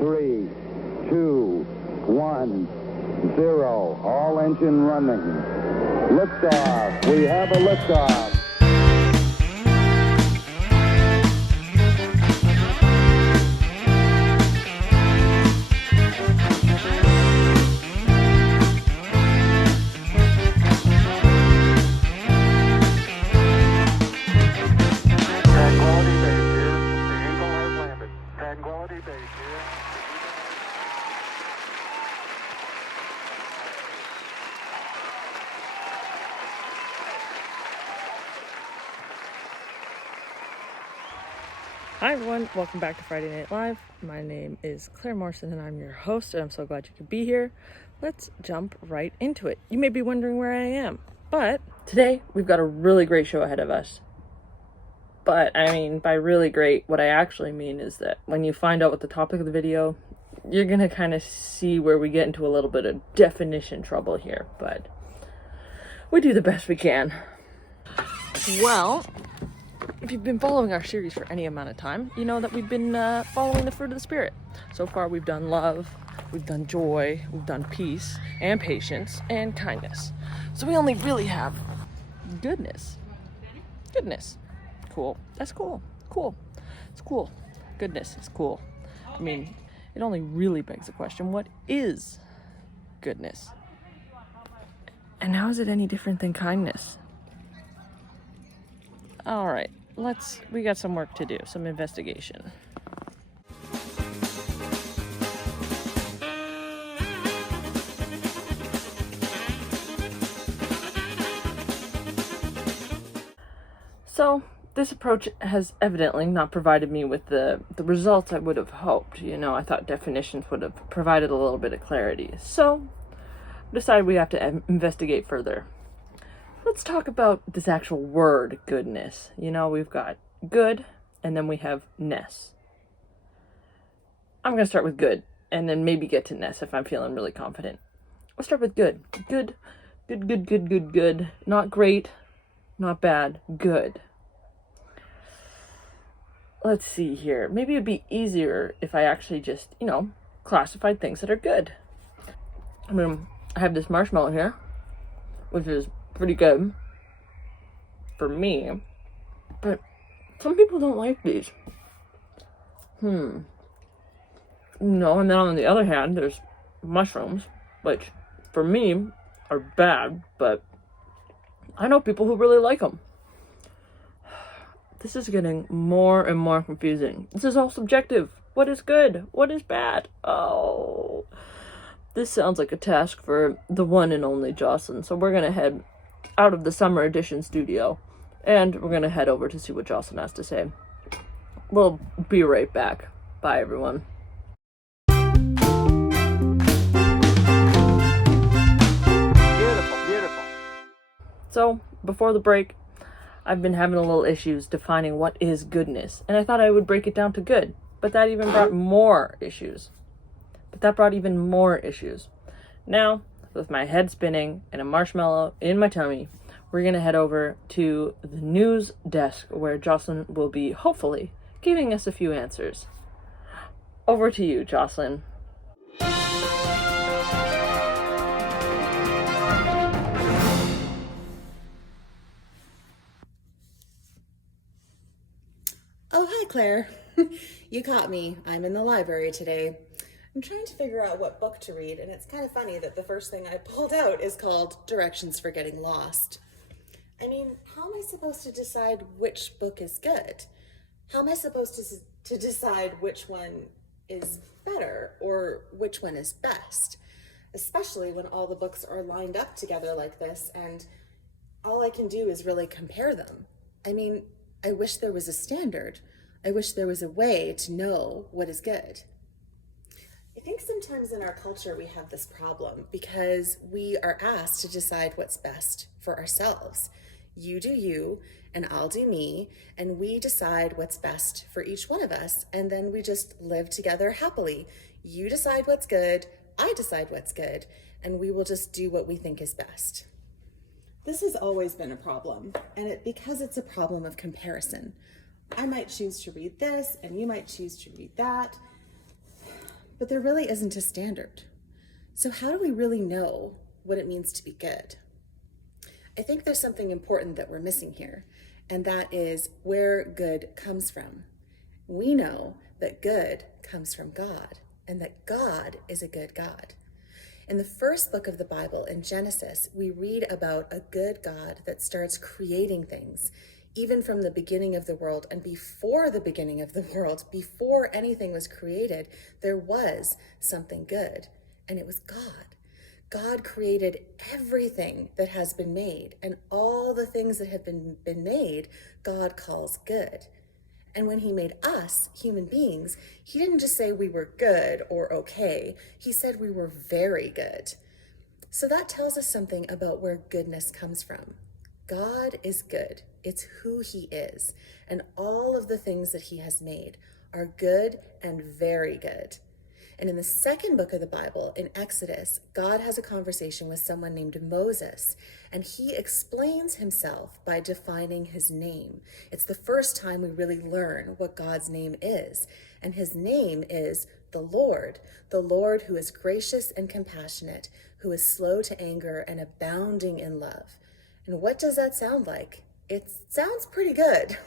3, 2, 1, 0. All engine running. Liftoff. We have a liftoff. Hi everyone, welcome back to Friday Night Live. My name is Claire Morrison and I'm your host, and I'm so glad you could be here. Let's jump right into it. You may be wondering where I am, but today we've got a really great show ahead of us. But I mean, by really great, what I actually mean is that when you find out what the topic of the video, you're gonna kind of see where we get into a little bit of definition trouble here, but we do the best we can. Well, if you've been following our series for any amount of time, you know that we've been following the fruit of the Spirit. So far, we've done love, we've done joy, we've done peace, and patience, and kindness. So we only really have goodness. Goodness. Cool. That's cool. Cool. It's cool. Goodness is cool. I mean, it only really begs the question, what is goodness? And how is it any different than kindness? All right. We got some work to do, some investigation. So, this approach has evidently not provided me with the results I would have hoped. You know, I thought definitions would have provided a little bit of clarity. So, I decided we have to investigate further. Let's talk about this actual word, goodness. You know, we've got good, and then we have ness. I'm going to start with good, and then maybe get to ness if I'm feeling really confident. Let's start with good. Good. Not great, not bad, good. Let's see here. Maybe it'd be easier if I actually just, classified things that are good. I mean, I have this marshmallow here, which is pretty good for me, but some people don't like these. No, and then on the other hand, there's mushrooms, which for me are bad, but I know people who really like them. This is getting more and more confusing. This is all subjective. What is good? What is bad? Oh, this sounds like a task for the one and only Jocelyn, so we're gonna head out of the summer edition studio, and we're gonna head over to see what Jocelyn has to say. We'll be right back. Bye, everyone. Beautiful. So, before the break, I've been having a little issues defining what is goodness, and I thought I would break it down to good, but that even brought more issues. Now, with my head spinning and a marshmallow in my tummy, we're going to head over to the news desk where Jocelyn will be, hopefully, giving us a few answers. Over to you, Jocelyn. Oh, hi, Claire. You caught me. I'm in the library today. I'm trying to figure out what book to read, and it's kind of funny that the first thing I pulled out is called Directions for Getting Lost. I mean, how am I supposed to decide which book is good? How am I supposed to decide which one is better or which one is best? Especially when all the books are lined up together like this, and all I can do is really compare them. I mean, I wish there was a standard. I wish there was a way to know what is good. I think sometimes in our culture we have this problem because we are asked to decide what's best for ourselves. You do you, and I'll do me, and we decide what's best for each one of us, and then we just live together happily. You decide what's good, I decide what's good, and we will just do what we think is best. This has always been a problem, and because it's a problem of comparison. I might choose to read this, and you might choose to read that. but there really isn't a standard. So how do we really know what it means to be good? I think there's something important that we're missing here, and that is where good comes from. We know that good comes from God, and that God is a good God. In the first book of the Bible, in Genesis, we read about a good God that starts creating things, even from the beginning of the world. And before the beginning of the world, before anything was created, there was something good, and it was God. God created everything that has been made, and all the things that have been made, God calls good. And when he made us, human beings, he didn't just say we were good or okay. He said we were very good. So that tells us something about where goodness comes from. God is good. It's who he is. And all of the things that he has made are good and very good. And in the second book of the Bible, in Exodus, God has a conversation with someone named Moses, and he explains himself by defining his name. It's the first time we really learn what God's name is, and his name is the Lord who is gracious and compassionate, who is slow to anger and abounding in love. And what does that sound like? It sounds pretty good.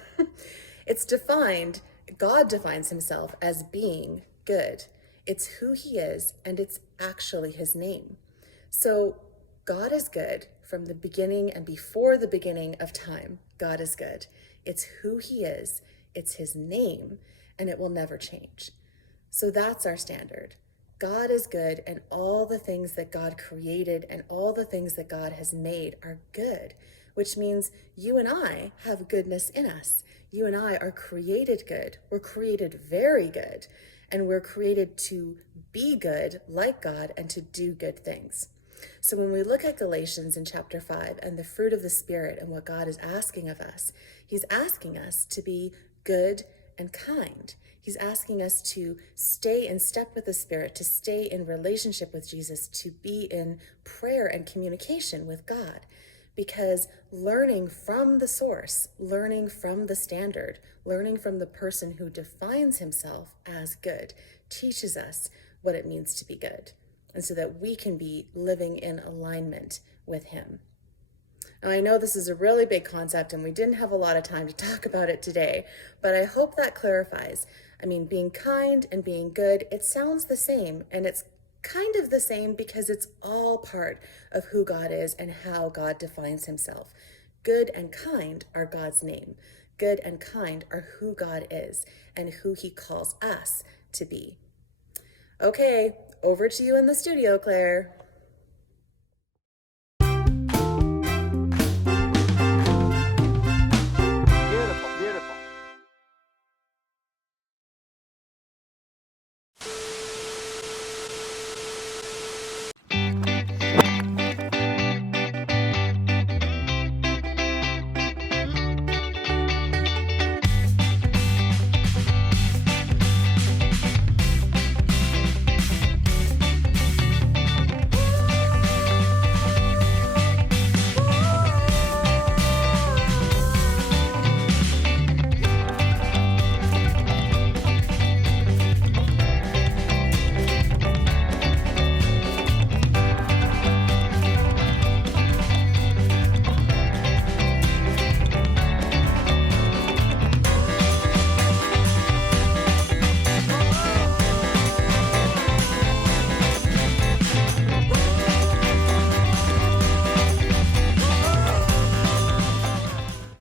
God defines himself as being good. It's who he is, and it's actually his name. So God is good from the beginning and before the beginning of time. God is good. It's who he is, it's his name, and it will never change. So that's our standard. God is good, and all the things that God created and all the things that God has made are good, which means you and I have goodness in us. You and I are created good. We're created very good. And we're created to be good like God and to do good things. So when we look at Galatians in chapter 5 and the fruit of the Spirit and what God is asking of us, he's asking us to be good and kind. He's asking us to stay in step with the Spirit, to stay in relationship with Jesus, to be in prayer and communication with God. Because learning from the source, learning from the standard, learning from the person who defines himself as good, teaches us what it means to be good, and so that we can be living in alignment with him. Now, I know this is a really big concept and we didn't have a lot of time to talk about it today, but I hope that clarifies. I mean, being kind and being good, it sounds the same, and it's kind of the same because it's all part of who God is and how God defines himself. Good and kind are God's name. Good and kind are who God is and who he calls us to be. Okay, over to you in the studio, Claire.